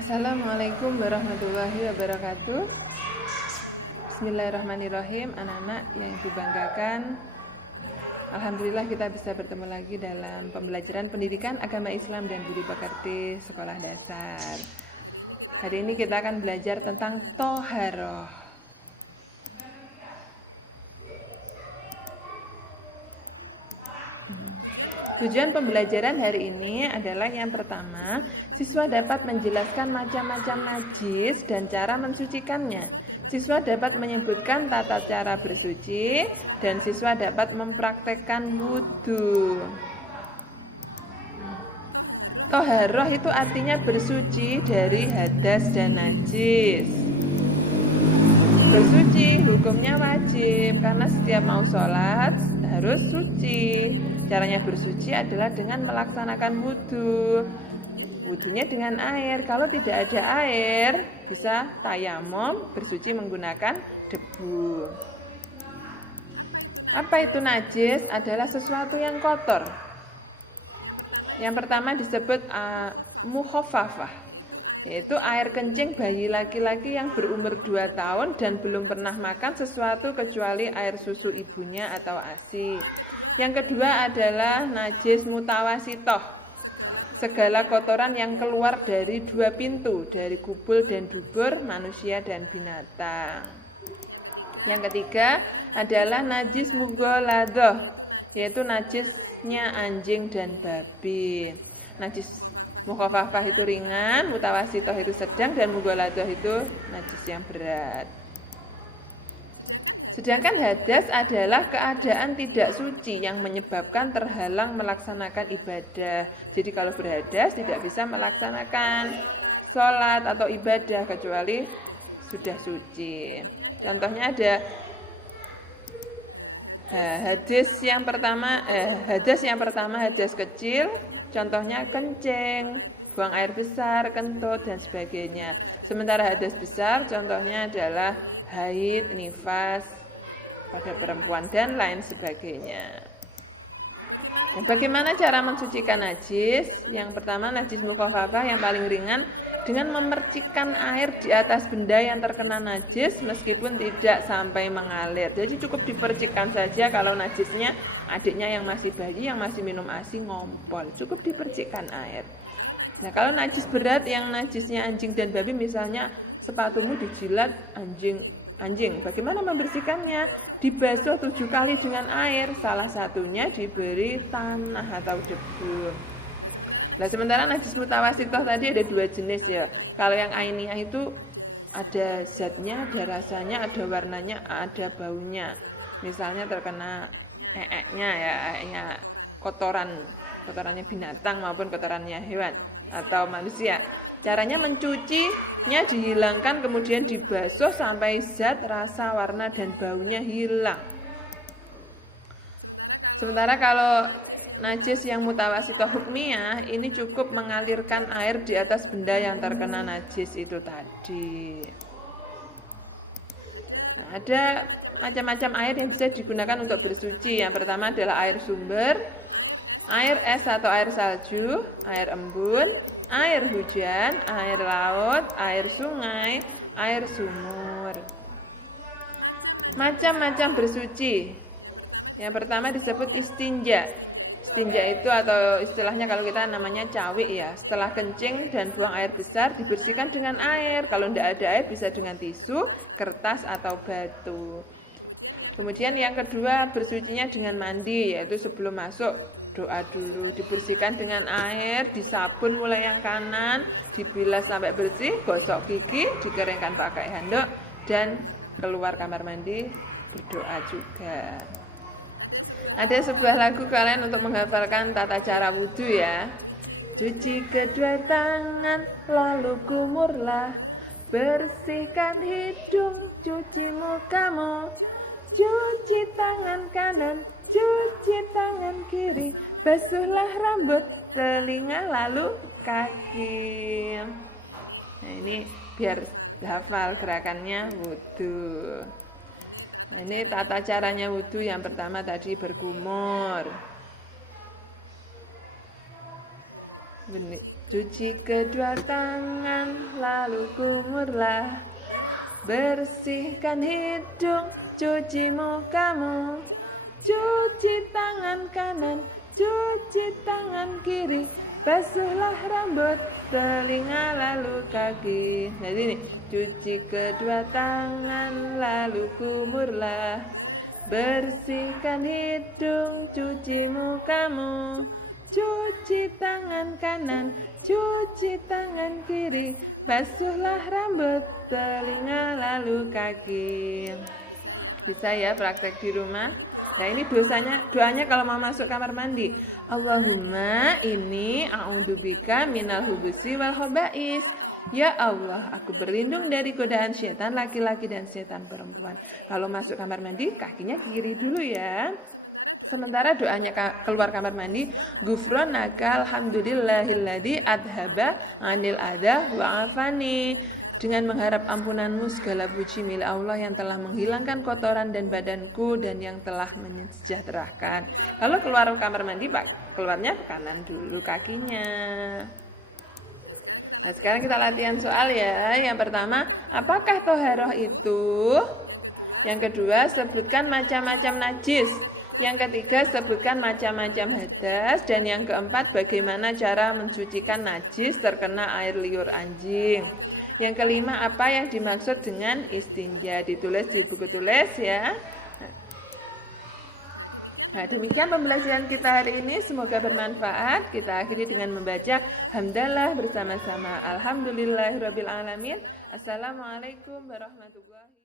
Assalamualaikum warahmatullahi wabarakatuh. Bismillahirrahmanirrahim. Anak-anak yang Ibu banggakan, alhamdulillah kita bisa bertemu lagi dalam pembelajaran pendidikan agama Islam dan budi pekerti sekolah dasar. Hari ini kita akan belajar tentang toharoh. Tujuan pembelajaran hari ini adalah yang pertama, siswa dapat menjelaskan macam-macam najis dan cara mensucikannya. Siswa dapat menyebutkan tata cara bersuci dan siswa dapat mempraktekkan wudhu. Toharoh itu artinya bersuci dari hadas dan najis. Bersuci hukumnya wajib karena setiap mau sholat harus suci. Caranya bersuci adalah dengan melaksanakan wudhu. Wudhunya dengan air. Kalau tidak ada air, bisa tayamum, bersuci menggunakan debu. Apa itu najis? Adalah sesuatu yang kotor. Yang pertama disebut mukhafafah, yaitu air kencing bayi laki-laki yang berumur 2 tahun dan belum pernah makan sesuatu kecuali air susu ibunya atau ASI. Yang kedua adalah najis mutawasitoh, segala kotoran yang keluar dari 2 pintu, dari kubul dan dubur, manusia dan binatang. Yang ketiga adalah najis mughaladoh, yaitu najisnya anjing dan babi. Najis mukhafafah itu ringan, mutawasitoh itu sedang, dan mughaladoh itu najis yang berat. Sedangkan hadas adalah keadaan tidak suci yang menyebabkan terhalang melaksanakan ibadah. Jadi kalau berhadas tidak bisa melaksanakan sholat atau ibadah kecuali sudah suci. Contohnya ada hadas yang pertama, hadas kecil, contohnya kencing, buang air besar, kentut, dan sebagainya. Sementara hadas besar contohnya adalah haid, nifas pada perempuan, dan lain sebagainya. Dan bagaimana cara mensucikan najis? Yang pertama, najis mukhafafah yang paling ringan dengan memercikkan air di atas benda yang terkena najis meskipun tidak sampai mengalir. Jadi cukup dipercikkan saja. Kalau najisnya adiknya yang masih bayi, yang masih minum ASI, ngompol, cukup dipercikkan air. Nah, kalau najis berat yang najisnya anjing dan babi, misalnya sepatumu dijilat anjing, bagaimana membersihkannya? Dibasuh 7 kali dengan air, salah satunya diberi tanah atau debu. Nah, sementara najis mutawasitoh tadi ada 2 jenis ya. Kalau yang ainiyah itu ada zatnya, ada rasanya, ada warnanya, ada baunya. Misalnya terkena eeknya kotorannya binatang maupun kotorannya hewan atau manusia. Caranya mencucinya dihilangkan, kemudian dibasuh sampai zat, rasa, warna, dan baunya hilang. Sementara kalau najis yang mutawasitoh hukmiyah, ini cukup mengalirkan air di atas benda yang terkena najis itu tadi. Nah, ada macam-macam air yang bisa digunakan untuk bersuci. Yang pertama adalah air sumber, air es atau air salju, air embun, air hujan, air laut, air sungai, air sumur. Macam-macam bersuci. Yang pertama disebut istinja. Istinja itu atau istilahnya kalau kita namanya cawik ya. Setelah kencing dan buang air besar dibersihkan dengan air. Kalau tidak ada air bisa dengan tisu, kertas atau batu. Kemudian yang kedua bersucinya dengan mandi, yaitu sebelum masuk doa dulu, dibersihkan dengan air, disabun mulai yang kanan, dibilas sampai bersih, gosok gigi, dikeringkan pakai handuk, dan keluar kamar mandi berdoa juga. Ada sebuah lagu kalian untuk menghafalkan tata cara wudhu ya. Cuci kedua tangan, lalu kumurlah, bersihkan hidung, cuci mukamu, cuci tangan kanan, cuci tangan kiri, basuhlah rambut, telinga, lalu kaki. Nah, ini biar hafal gerakannya wudhu. Nah, ini tata caranya wudhu. Yang pertama tadi berkumur. Cuci kedua tangan, lalu kumurlah. Bersihkan hidung, cuci mukamu. Cuci tangan kanan, cuci tangan kiri. Basuhlah rambut, telinga, lalu kaki. Jadi ini, cuci kedua tangan, lalu kumurlah. Bersihkan hidung, cuci mukamu. Cuci tangan kanan, cuci tangan kiri. Basuhlah rambut, telinga, lalu kaki. Bisa ya praktek di rumah. Nah ini doanya kalau mau masuk kamar mandi. Allahumma inni a'udzubika minal hubusi wal khaba'is. Ya Allah, aku berlindung dari godaan setan laki-laki dan setan perempuan. Kalau masuk kamar mandi, kakinya kiri dulu ya. Sementara doanya keluar kamar mandi, ghufranaka alhamdulillahilladzi adhaba anil adha wa afani. Dengan mengharap ampunanmu segala puji milik Allah yang telah menghilangkan kotoran dan badanku dan yang telah mensejahterakan. Kalau keluar kamar mandi, Pak, keluarnya ke kanan dulu kakinya. Nah, sekarang kita latihan soal ya. Yang pertama, apakah toharoh itu? Yang kedua, sebutkan macam-macam najis. Yang ketiga, sebutkan macam-macam hadas. Dan yang keempat, bagaimana cara mensucikan najis terkena air liur anjing. Yang kelima, apa yang dimaksud dengan istinja? Ditulis di buku tulis ya. Nah, demikian pembelajaran kita hari ini. Semoga bermanfaat. Kita akhiri dengan membaca hamdalah bersama-sama. Alhamdulillahirabbil alamin. Assalamualaikum warahmatullahi wabarakatuh.